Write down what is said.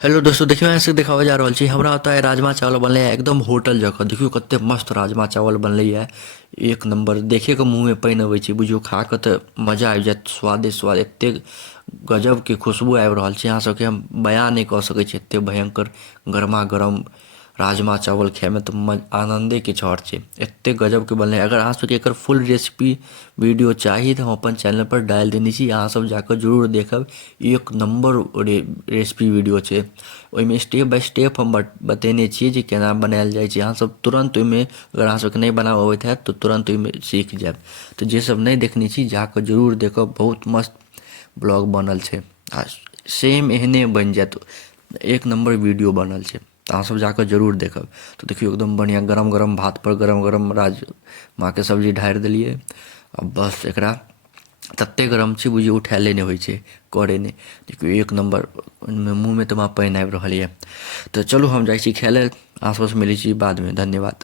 Hello दोस्तों, देखियो ऐसे देखावे जा रहल छी हमरा ओतय राजमा चावल बनले है एकदम होटल जकाँ। देखियो कते मस्त राजमा चावल बनले है। एक नंबर देखे के मुंह में पानी अबै छै। बुझियो खा के त मजा आबि जायत। स्वादे स्वाद एते गजब के खुशबू आबि रहल छै, अहाँ सबके हम बयान नहीं कऽ सकै छी। एते भयंकर गरमा गरम राजमा चावल खाए में तो आनंदे किछु और छै। एते गजब के बनले। अगर अहाँ सबके एकर फुल रेसिपी वीडियो चाही तो हम अपन चैनल पर डाल देने छी, अहाँ सब जाकर जरूर देखब। एक नंबर रेसिपी वीडियो छै। ओहिमे स्टेप बाय स्टेप हम बतेने छियै जे केना बनायल जाइ छै। अहाँ सब तुरंत ओहिमे, अगर अहाँ सबके नहीं बनाबऽ अबैत हैत तो तुरंत ओहिमे सीख जायब। तो जे सब नहीं देखने छी जाकर जरूर देखब, बहुत मस्त ब्लॉग बनल छै आ सेम एहने बनि जायत। एक नंबर वीडियो बनल छै, तऽ अहाँ सब जाकर जरूर देखब। तो देखियो एकदम बढ़िया गरम गरम भात पर गरम गरम राजमा के सब्जी ढारि देलियै। अब बस एकरा तते गरम छै बुझियौ उठायले नहि होइ छै, करे नहि। देखियो एक नंबर मुँह में तऽ हमरा पानि आबि रहल यऽ। तऽ चलू हम जाइ छी खाय ले, आस पास मिलै छी बाद में। धन्यवाद।